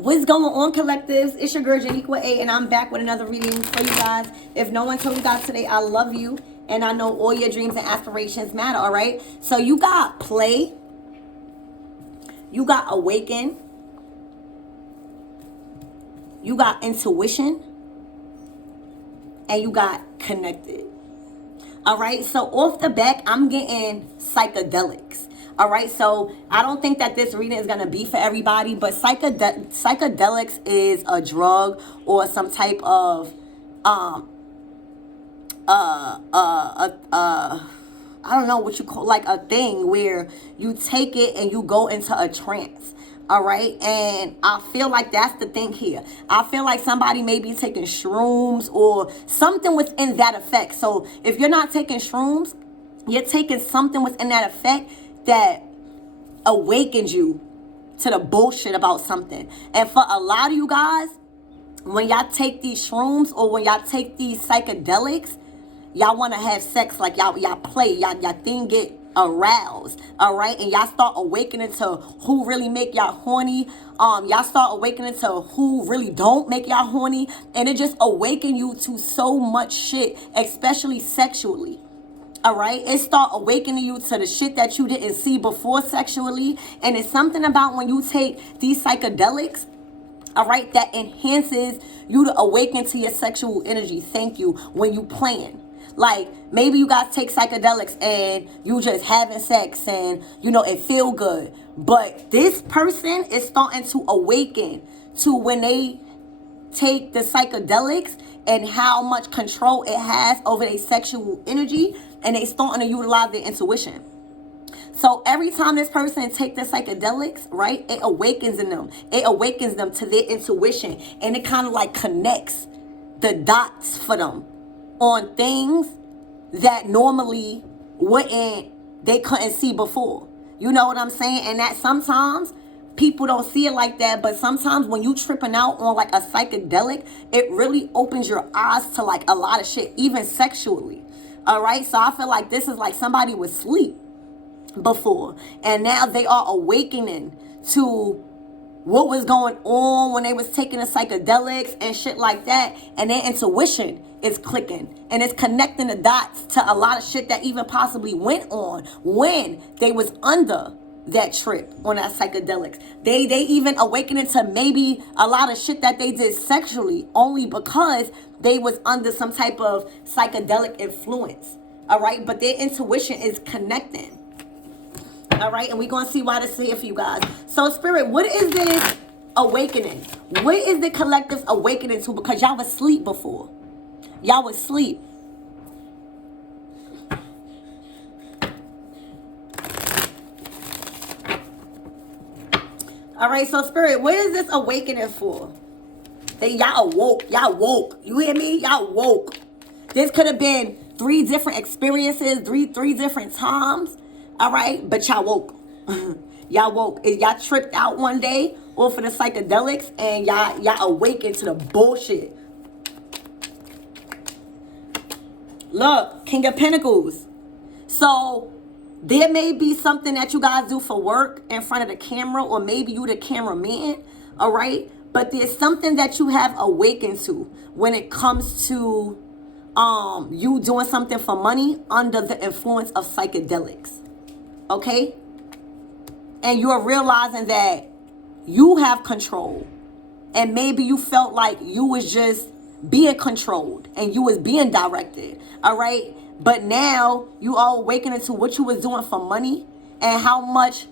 What's going on, collectives? It's your girl Janiqua A, and I'm back with another reading for you guys. If no one told you guys today, I love you, and I know all your dreams and aspirations matter. All right, so you got play, you got awaken, you got intuition, and you got connected. All right, so off the back, I'm getting psychedelics. All right, so I don't think that this reading is going to be for everybody, but psychedelics is a drug or some type of, I don't know what you call, like a thing where you take it and you go into a trance. All right, and I feel like that's the thing here. I feel like somebody may be taking shrooms or something within that effect. So if you're not taking shrooms, you're taking something within that effect that awakens you to the bullshit about something. And for a lot of you guys, when y'all take these shrooms or when y'all take these psychedelics, y'all want to have sex, like y'all play, y'all thing get aroused, all right? And y'all start awakening to who really make y'all horny. Y'all start awakening to who really don't make y'all horny, and it just awaken you to so much shit, especially sexually. All right, it start awakening you to the shit that you didn't see before sexually. And it's something about when you take these psychedelics, all right, that enhances you to awaken to your sexual energy. Thank you. When you playing, like maybe you guys take psychedelics and you just having sex and you know it feel good, but this person is starting to awaken to when they take the psychedelics and how much control it has over their sexual energy, and they starting to utilize their intuition. So every time this person take the psychedelics, right, it awakens in them. It awakens them to their intuition, and it kind of like connects the dots for them on things that normally they couldn't see before. You know what I'm saying? And that sometimes people don't see it like that, but sometimes when you tripping out on like a psychedelic, it really opens your eyes to like a lot of shit, even sexually. All right, so I feel like this is like somebody was asleep before, and now they are awakening to what was going on when they was taking the psychedelics and shit like that, and their intuition is clicking and it's connecting the dots to a lot of shit that even possibly went on when they was under that trip on that psychedelics. They even awakening to maybe a lot of shit that they did sexually only because they was under some type of psychedelic influence. All right, but their intuition is connecting. All right, and we're gonna see why this is here for you guys. So spirit, what is this awakening? What is the collective awakening to? Because y'all was asleep before. Y'all was asleep. All right, so spirit, what is this awakening for? That y'all awoke. Y'all woke. You hear me? Y'all woke. This could have been 3 different experiences, three different times. All right, but y'all woke. Y'all woke. Y'all tripped out one day off of the psychedelics, and y'all awakened to the bullshit. Look, King of Pentacles. So there may be something that you guys do for work in front of the camera, or maybe you the cameraman, all right? But there's something that you have awakened to when it comes to you doing something for money under the influence of psychedelics, okay? And you're realizing that you have control, and maybe you felt like you was just being controlled and you was being directed, all right? But now you are awakening to what you was doing for money and how much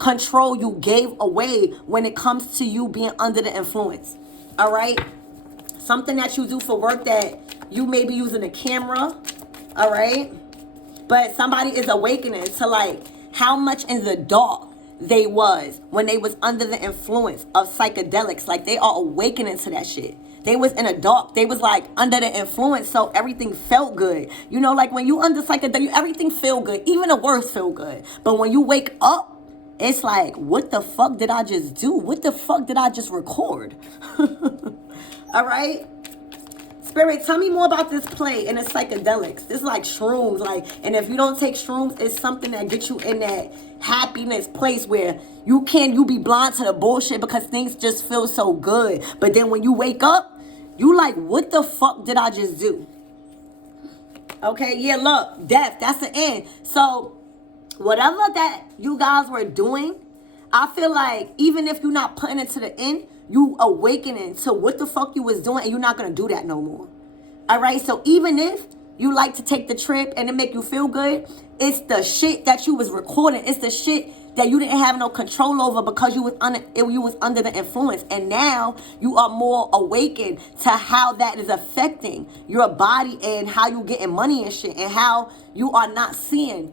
control you gave away when it comes to you being under the influence. All right. Something that you do for work that you may be using a camera. All right. But somebody is awakening to like how much in the dark they was when they was under the influence of psychedelics. Like they are awakening to that shit. They was in a dark, they was like under the influence, so everything felt good. You know, like when you under psychedelic, everything feel good. Even the worst feel good. But when you wake up, it's like, what the fuck did I just do? What the fuck did I just record? All right? Spirit, tell me more about this play and the psychedelics. This is like shrooms, like, and if you don't take shrooms, it's something that gets you in that happiness place where you be blind to the bullshit because things just feel so good. But then when you wake up, you like, what the fuck did I just do? Okay, yeah, look, death, that's the end. So whatever that you guys were doing, I feel like even if you're not putting it to the end, you awakening to what the fuck you was doing, and you're not going to do that no more. All right? So even if you like to take the trip and it make you feel good, it's the shit that you was recording. It's the shit that you didn't have no control over because you was under the influence. And now you are more awakened to how that is affecting your body and how you getting money and shit, and how you are not seeing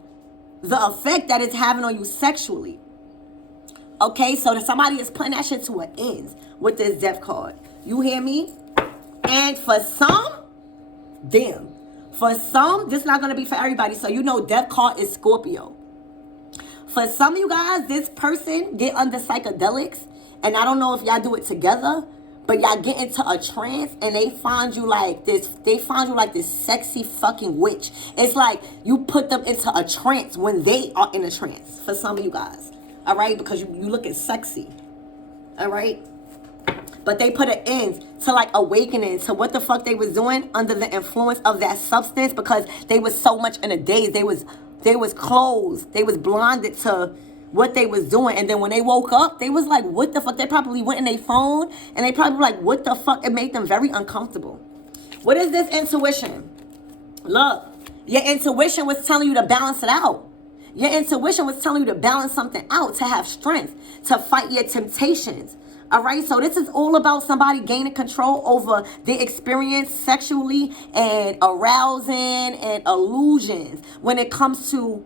the effect that it's having on you sexually. Okay, so somebody is putting that shit to an end with this death card. You hear me? And for some, this is not going to be for everybody. So you know death card is Scorpio. For some of you guys, this person get under psychedelics, and I don't know if y'all do it together, but y'all get into a trance and they find you like this sexy fucking witch. It's like you put them into a trance when they are in a trance, for some of you guys. All right, because you looking sexy. All right, but they put an end to like awakening to what the fuck they was doing under the influence of that substance, because they was so much in a daze. They was closed. They was blinded to what they was doing, and then when they woke up, they was like, what the fuck? They probably went in their phone and they probably like, what the fuck? It made them very uncomfortable. What is this intuition? Look, your intuition was telling you to balance it out. Your intuition was telling you to balance something out, to have strength, to fight your temptations. All right, so this is all about somebody gaining control over their experience sexually and arousing and illusions when it comes to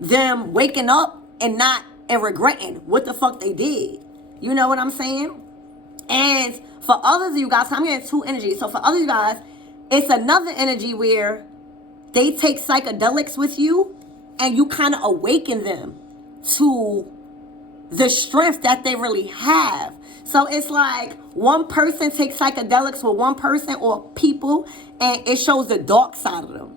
them waking up and regretting what the fuck they did. You know what I'm saying? And for others of you guys, I'm getting two energies. So for others of you guys, it's another energy where they take psychedelics with you and you kind of awaken them to the strength that they really have. So it's like one person takes psychedelics with one person or people, and it shows the dark side of them.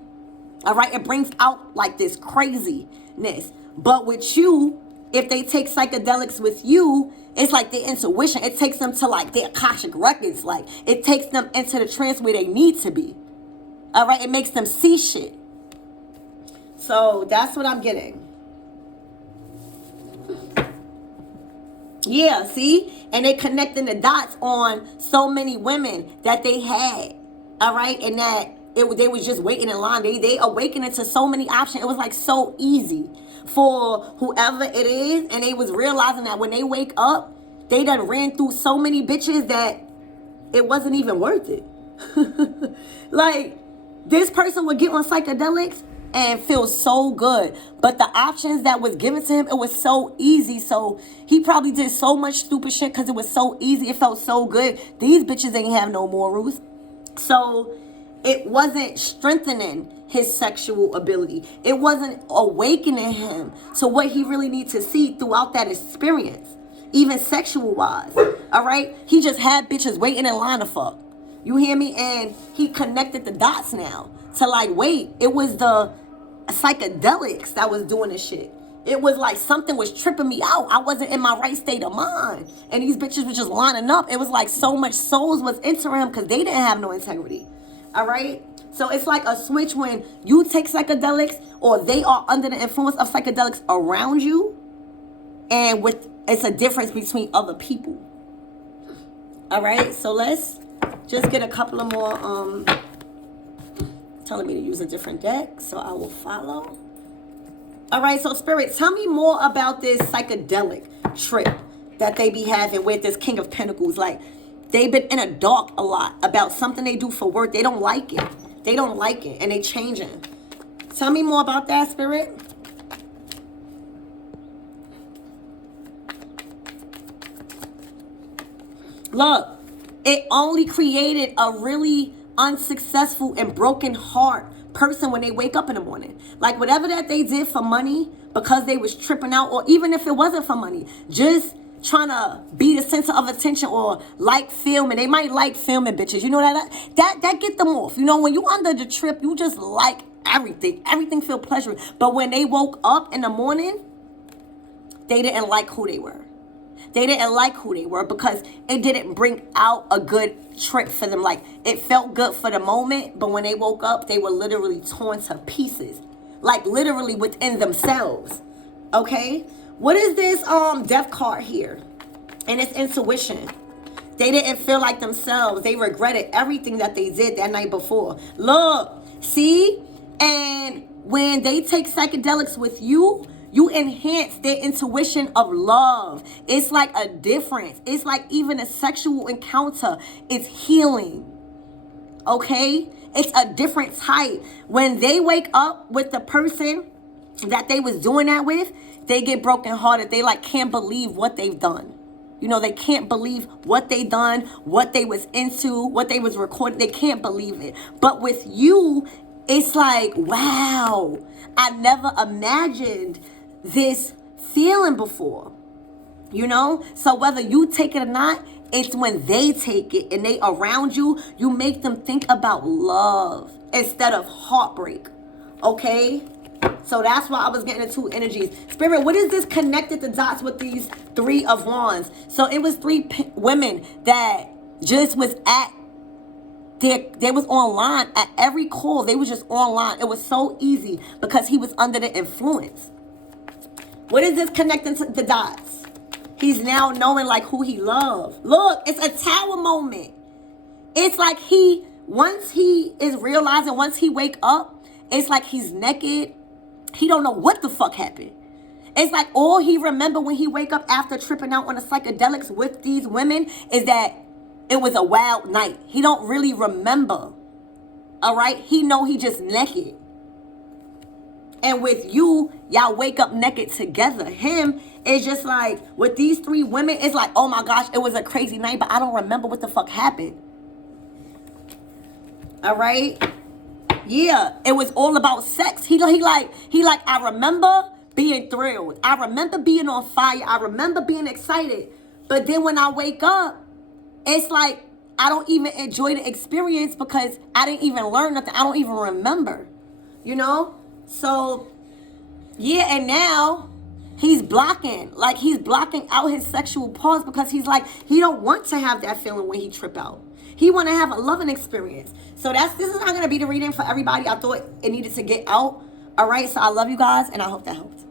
All right, it brings out like this craziness. But with you, if they take psychedelics with you, it's like their intuition. It takes them to like their Akashic records. Like it takes them into the trance where they need to be. All right, it makes them see shit. So that's what I'm getting. Yeah, see? And they connecting the dots on so many women that they had. All right? And that they was just waiting in line. They awakened to so many options. It was like so easy for whoever it is. And they was realizing that when they wake up, they done ran through so many bitches that it wasn't even worth it. Like, this person would get on psychedelics and feel so good, but the options that was given to him, it was so easy. So he probably did so much stupid shit because it was so easy. It felt so good. These bitches ain't have no morals. So it wasn't strengthening his sexual ability. It wasn't awakening him to what he really needs to see throughout that experience, even sexual wise. All right, he just had bitches waiting in line to fuck. You hear me? And he connected the dots now to like, wait, it was the psychedelics that was doing this shit. It was like something was tripping me out. I wasn't in my right state of mind. And these bitches were just lining up. It was like so much souls was entering him because they didn't have no integrity. All right? So it's like a switch when you take psychedelics or they are under the influence of psychedelics around you. And it's a difference between other people. All right? So let's just get a couple of more telling me to use a different deck, so I will follow. All right, so Spirit, tell me more about this psychedelic trip that they be having with this King of Pentacles. Like, they've been in a dark a lot about something they do for work. They don't like it. They don't like it, and they changing. Tell me more about that, Spirit. Look, it only created a really unsuccessful and broken heart person when they wake up in the morning. Like whatever that they did for money because they was tripping out, or even if it wasn't for money, just trying to be the center of attention or like filming. They might like filming bitches. You know that get them off. You know, when you under the trip, you just like everything. Everything feel pleasurable. But when they woke up in the morning, they didn't like who they were. They didn't like who they were because it didn't bring out a good trip for them. Like, it felt good for the moment, but when they woke up, they were literally torn to pieces. Like, literally within themselves. Okay? What is this death card here? And it's intuition. They didn't feel like themselves. They regretted everything that they did that night before. Look, see? And when they take psychedelics with you, you enhance their intuition of love. It's like a difference. It's like even a sexual encounter is healing. Okay? It's a different type. When they wake up with the person that they was doing that with, they get brokenhearted. They like can't believe what they've done. You know, they can't believe what they done, what they was into, what they was recording. They can't believe it. But with you, it's like, wow, I never imagined this feeling before. You know? So whether you take it or not, it's when they take it and they around you, you make them think about love instead of heartbreak. Okay? So that's why I was getting the two energies. Spirit, what is this connected the dots with these Three of Wands? So it was three women that just was at they was online at every call. They was just online. It was so easy because he was under the influence. What is this connecting to the dots? He's now knowing like who he loved. Look, it's a tower moment. It's like once he is realizing, once he wake up, it's like he's naked. He don't know what the fuck happened. It's like all he remember when he wake up after tripping out on the psychedelics with these women is that it was a wild night. He don't really remember. All right? He know he just naked. And with you, y'all wake up naked together. Him is just like, with these three women, it's like, oh my gosh, it was a crazy night, but I don't remember what the fuck happened. All right? Yeah, it was all about sex. He like, I remember being thrilled. I remember being on fire. I remember being excited. But then when I wake up, it's like, I don't even enjoy the experience because I didn't even learn nothing. I don't even remember, you know? So, yeah, and now he's blocking. Like, he's blocking out his sexual parts because he's like, he don't want to have that feeling when he trip out. He want to have a loving experience. So this is not going to be the reading for everybody. I thought it needed to get out. All right, so I love you guys, and I hope that helped.